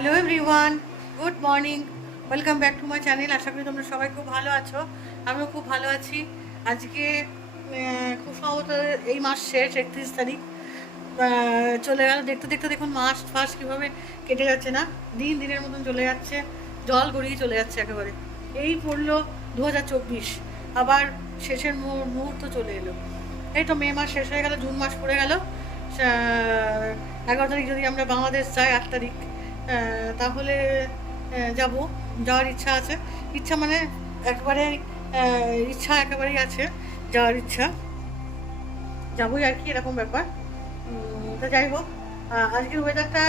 Hello everyone, good morning, welcome back to my channel. আশা করি তোমরা সবাই খুব ভালো আছো, আমিও খুব ভালো আছি। আজকে খুব সম্ভবত এই মাস শেষ 31 তারিখ চলে গেল। দেখতে দেখতে দেখুন মাস ফাস কীভাবে কেটে যাচ্ছে না, দিন দিনের মতন চলে যাচ্ছে, জল গড়িয়ে চলে যাচ্ছে একেবারে। এই পড়লো 2024, আবার শেষের মুহূর্ত চলে এলো। এই তো মে মাস শেষ হয়ে গেল, জুন মাস পড়ে গেল। 11 তারিখ যদি আমরা বাংলাদেশ যাই, 8 তারিখ তাহলে যাওয়ার ইচ্ছা আছে। ইচ্ছা মানে একবারে ইচ্ছা একেবারেই আছে, যাওয়ার ইচ্ছা, যাবোই আর কি, এরকম ব্যাপার। তো যাই হোক, আজকের ওয়েদারটা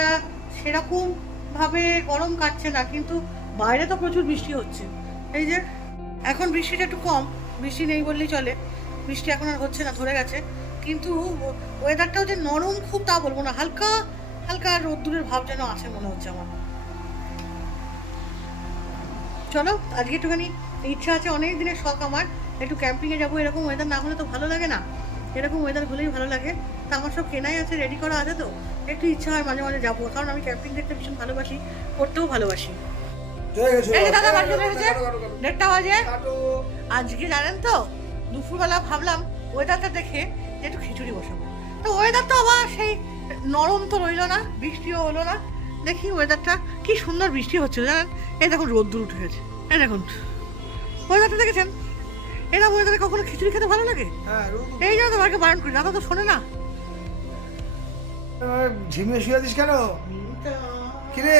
সেরকমভাবে গরম কাটছে না, কিন্তু বাইরে তো প্রচুর বৃষ্টি হচ্ছে। এই যে এখন বৃষ্টিটা একটু কম, বৃষ্টি নেই বললেই চলে, বৃষ্টি এখন আর হচ্ছে না, ধরে গেছে। কিন্তু ওয়েদারটাও যে নরম খুব তা বলবো না, হালকা হালকা রোদ্দুরের ভাব যেন আছে মনে হচ্ছে আমার। চলো আজকে একটুখানি ইচ্ছা আছে, অনেক দিনের শখ আমার, একটু ক্যাম্পিংয়ে যাবো। এরকম ওয়েদার না হলে তো ভালো লাগে না, এরকম ওয়েদার হলেই ভালো লাগে। তা আমার সব কেনাই আছে, রেডি করা আছে, তো একটু ইচ্ছা হয় মাঝে মাঝে যাবো, কারণ আমি ক্যাম্পিং দেখতে ভীষণ ভালোবাসি, করতেও ভালোবাসি। দাদা বাড়ি চলে এসেছে, 1:30 বাজে। আজকে জানেন তো, দুপুরবেলা ভাবলাম ওয়েদারটা দেখে যে একটু খিচুড়ি বসাবো, তো ওয়েদার তো আবার সেই নরম তো রইলো না, বৃষ্টিও হলো না। দেখি ওয়েদারটা কি সুন্দর, বৃষ্টি হচ্ছে জানেন, এই দেখুন রোদ্দুর উঠে গেছে, এই দেখুন ওয়েদারটা দেখেছেন। এরকম ওয়েদারে কখনো খিচুড়ি খেতে ভালো লাগে? এই জন্য তোমাকে বারণ করি, দাদা তো শোনে না। ঝিমিয়ে শুয়ে আছিস কেন? কিরে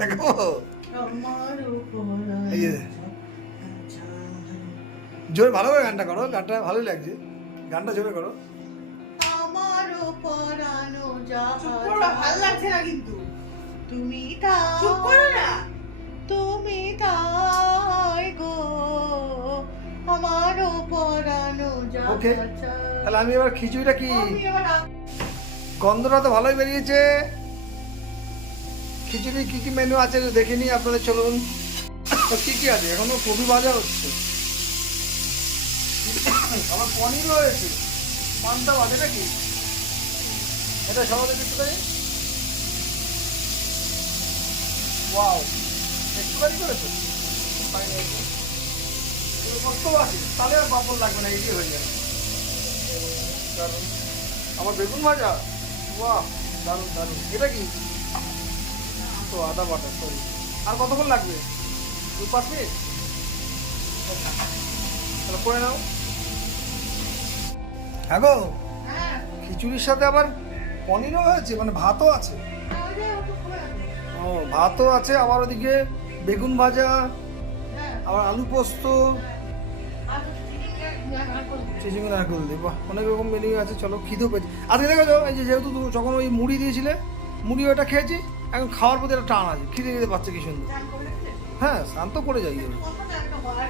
দেখো, জোরে ভালো করে গানটা করো, গানটা ভালোই লাগছে, গানটা জোরে করো। আমারও পরানো ভালো লাগছে না, কিন্তু তুমি তুমি তাই গো, আমারও পরানো ওকে, তাহলে আমি এবার খিচুড়িটা কি গন্ধটা তো ভালোই বেরিয়েছে। খিচুড়ি কি কি মেনু আছে দেখে নিই আপনাদের, চলুন। কি কি আছে? এখনো কবি ভাজা হচ্ছে, আমার পনির রয়েছে, পান্তা ভাত, এটা কি? এটা সবাই দেখতে পারি। ওয়াও, একটুখানি করেছো, কষ্ট আছে, তাহলে আর পাপড় লাগবে না, ইজি হয়ে যাবে। দারুন, আমার বেগুন ভাজা, বাহ দারুন দারুন। এটা কি? তো আদা বাটা, সরি। আর কতক্ষণ লাগবে? 2-5 মিনিট, তাহলে করে নাও। হ্যাঁ গো, খিচুড়ির সাথে আবার পনিরও হয়েছে, মানে ভাতও আছে। ও, ভাতও আছে, আবার ওদিকে বেগুন ভাজা, আবার আলু পোস্ত, চিচিঙ্গা নারকেল দিয়ে, বাহ অনেক রকম মেনু আছে। চলো, খিদেও পেয়েছি আজকে। দেখেছো, এই যে যেহেতু যখন ওই মুড়ি দিয়েছিলে, মুড়ি ওটা খেয়েছি, এখন খাওয়ার প্রতি একটা টান আছে, খিদে খিদে পাচ্ছে কি সুন্দর। হ্যাঁ, শান্ত করে যাই আমি।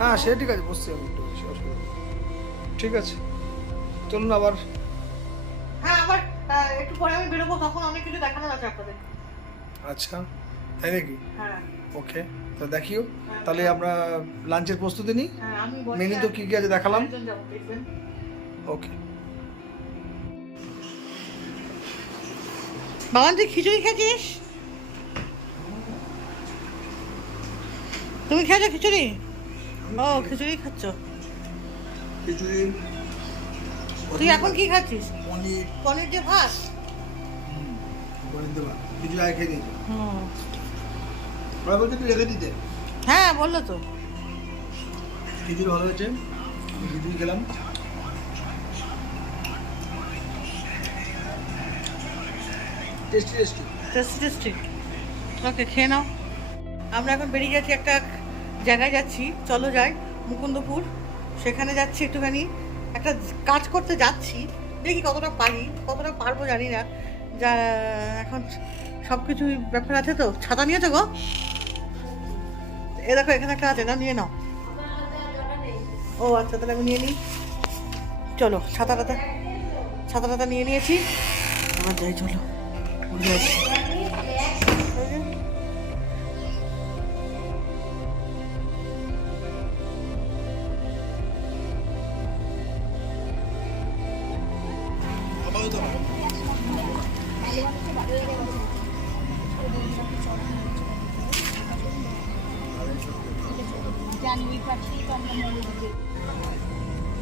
হ্যাঁ সে ঠিক আছে, বসছি আমি একটু, ঠিক আছে চলুন আবার। হ্যাঁ, আবার একটু পরে আমি বেরোবো, তখন অনেক কিছু দেখানোর আছে আপনাদের। আচ্ছা, তাই নাকি? হ্যাঁ ওকে, তো দেখিও। তাহলে আমরা লাঞ্চের প্রস্তুতি নিই। আমি মেনু তো কি কি আছে দেখালাম। ওকে, বাবান তুই খিচুড়ি খেয়েছিস? তুমি খেয়েছো খিচুড়ি? ও, খিচুড়ি খাচ্ছ। খিচুড়ি। তুই এখন কি খাচ্ছিস? পনির। পনির দিয়ে ভাত? পনির দেবা, খিচুড়ি আগে খেয়ে দিয়েছি। হুম, ওরা বলছে তুই রেখে দিতে। হ্যাঁ বললো তো। খিচুড়ি ভালো হয়েছে, আমি খিচুড়ি খেলাম। Tasty tasty tasty tasty. Okay, খেয়ে নাও। আমরা এখন বেরিয়ে যাচ্ছি, একটা জায়গায় যাচ্ছি, চলো যাই, মুকুন্দপুর। সেখানে যাচ্ছি, একটুখানি একটা কাজ করতে যাচ্ছি, দেখি কতটা পারি, কতটা পারবো জানি না। যা এখন সব কিছুই ব্যাপার আছে। তো ছাতা নিয়েছো গো? এ দেখো, এখানে একটা আছে, না নিয়ে নাও। ও আচ্ছা, তাহলে আমি নিয়ে নিই। চলো, ছাতাটা নিয়ে নিয়েছি, এবার যাই, চলো যাই।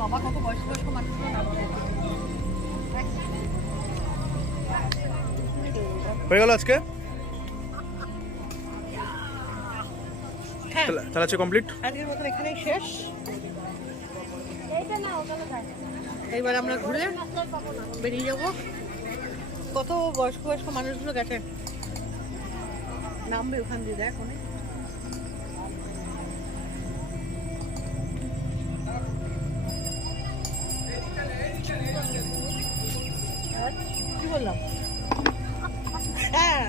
বাবা কত বয়স্ক বয়স্ক মানুষগুলো নাম হয়ে গেল আজকে হ্যাঁ তাহলে আজকে কমপ্লিট। আজকের মতন এখানেই শেষ। এইবার আমরা ঘুরে বেরিয়ে যাব। কত বয়স্ক বয়স্ক মানুষগুলো গেছে, নামবে ওখান দিয়ে দেখ অনেক। কি বললাম? হ্যাঁ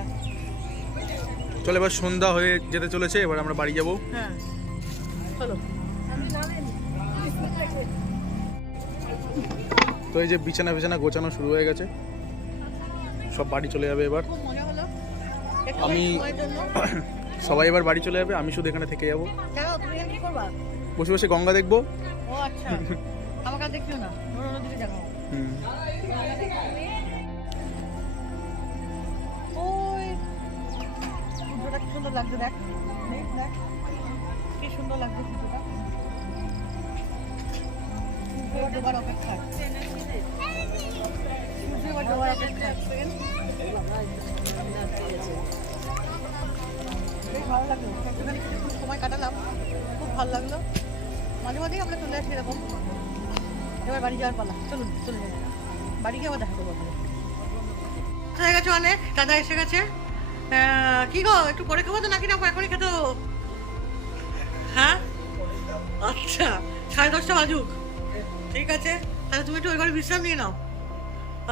চলো এবার সন্ধ্যা হয়ে যেতে চলেছে, এবার আমরা বাড়ি যাব। হ্যাঁ চলো। তো এই যে বিছানা বিছানা গোছানো শুরু হয়ে গেছে, সব বাড়ি চলে যাবে এবার। খুব মজা হলো একটু আমি- সময়ের জন্য। সবাই এবার বাড়ি চলে যাবে, আমি শুধু এখানে থেকে যাবো, কেন তুমি এখানে কি করবা? বসে বসে গঙ্গা দেখবো। ও আচ্ছা, আমাকে আর দেখিও না, অন্য দিকে দেখাও। হুম। ওই সূর্যটা কি সুন্দর লাগছে, দেখ দেখ দেখ কি সুন্দর লাগছে সূর্যটা। সূর্য এবার ডোবার অপেক্ষা, সূর্য এবার ডোবার অপেক্ষা। বেশ ভালো লাগলো, একটুখানি কিছুক্ষণ সময় কাটালাম, খুব ভালো লাগলো। মাঝে মাঝেই আমরা চলে আসি এরকম। এবার বাড়ি যাওয়ার পালা, চলুন চলে যাই, বাড়ি গিয়ে আবার দেখা করবো। হয়ে গেছে অনেক, দাদা এসে গেছে। কি গো একটু পরে খাবো তো নাকি না এখনই খেতে হবো? হ্যাঁ আচ্ছা 10:30 বাজুক, ঠিক আছে তাহলে তুমি একটু ওই ঘরে বিশ্রাম নিয়ে নাও।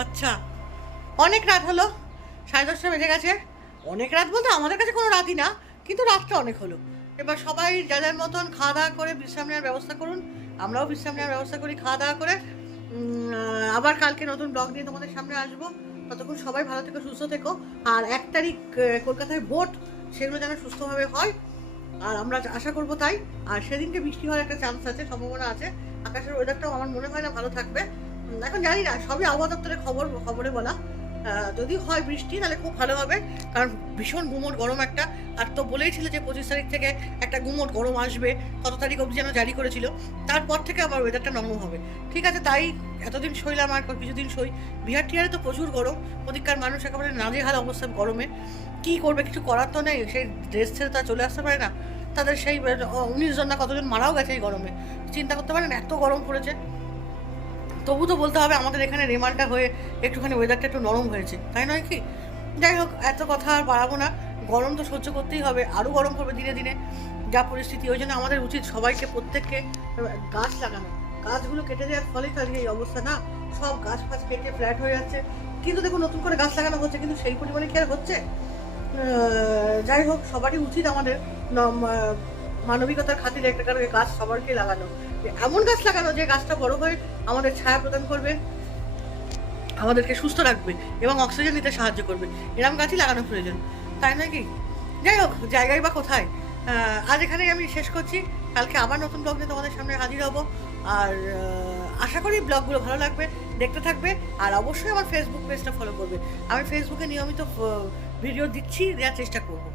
আচ্ছা অনেক রাত হলো, 10:30 বেজে গেছে। অনেক রাত বলতে আমাদের কাছে কোনো রাতই না, কিন্তু রাতটা অনেক হলো। এবার সবাই যাদের মতন খাওয়া দাওয়া করে বিশ্রাম নেওয়ার ব্যবস্থা করুন, আমরাও বিশ্রাম নেওয়ার ব্যবস্থা করি খাওয়া দাওয়া করে। আবার কালকে নতুন ব্লগ নিয়ে তোমাদের সামনে আসবো। ততক্ষণ সবাই ভালো থেকো, সুস্থ থেকো। আর 1 তারিখ কলকাতায় ভোট, সেগুলো যেন সুস্থভাবে হয় আর আমরা আশা করবো তাই। আর সেদিনকে বৃষ্টি হওয়ার একটা চান্স আছে, সম্ভাবনা আছে। আকাশের ওয়েদারটাও আমার মনে হয় না ভালো থাকবে। এখন জানি না, সবই আবহাওয়া দপ্তরের খবরে বলা। যদি হয় বৃষ্টি তাহলে খুব ভালো হবে, কারণ ভীষণ গুমোট গরম একটা। আর তো বলেই ছিল যে 25 তারিখ থেকে একটা গুমোট গরম আসবে, কত তারিখ অবধি যেন জারি করেছিল। তারপর থেকে আবার ওয়েদারটা নরম হবে, ঠিক আছে। তাই এতদিন সইলাম, আর কিছুদিন সই। বিহার টিহারে তো প্রচুর গরম, ওদিককার মানুষ একেবারে নাজেহাল অবস্থা গরমে। কী করবে, কিছু করার তো নেই, সেই দেশ ছেড়ে তা চলে আসতে পারে না। তাদের সেই 19 জন না কতজন মারাও গেছে এই গরমে, চিন্তা করতে পারেন এত গরম পড়েছে। তবু তো বলতে হবে আমাদের এখানে রেমালটা হয়ে একটুখানি ওয়েদারটা একটু নরম হয়েছে, তাই নয় কি? যাই হোক, এত কথা আর বাড়াবো না, গরম তো সহ্য করতেই হবে, আরও গরম করবে দিনে দিনে যা পরিস্থিতি। ওই জন্য আমাদের উচিত সবাইকে, প্রত্যেককে গাছ লাগানো। গাছগুলো কেটে দেওয়ার ফলেই তো আজকে এই অবস্থা না, সব গাছ ফাছ কেটে ফ্ল্যাট হয়ে যাচ্ছে। কিন্তু দেখুন নতুন করে গাছ লাগানো হচ্ছে, কিন্তু সেই পরিমাণে কি আর হচ্ছে? যাই হোক, সবারই উচিত আমাদের মানবিকতার খাতিরে একটা করে গাছ সবারকে লাগানো, এমন গাছ লাগানো যে গাছটা বড় হয়ে আমাদের ছায়া প্রদান করবে, আমাদেরকে সুস্থ রাখবে এবং অক্সিজেন নিতে সাহায্য করবে। এরকম গাছই লাগানো প্রয়োজন, তাই নয় কি? যাই হোক, জায়গায় বা কোথায়, আজ এখানেই আমি শেষ করছি। কালকে আবার নতুন ব্লগ নিয়ে তোমাদের সামনে হাজির হব। আর আশা করি ব্লগগুলো ভালো লাগবে, দেখতে থাকবে। আর অবশ্যই আমার ফেসবুক পেজটা ফলো করবে, আমি ফেসবুকে নিয়মিত ভিডিও দিচ্ছি, দেওয়ার চেষ্টা করবো।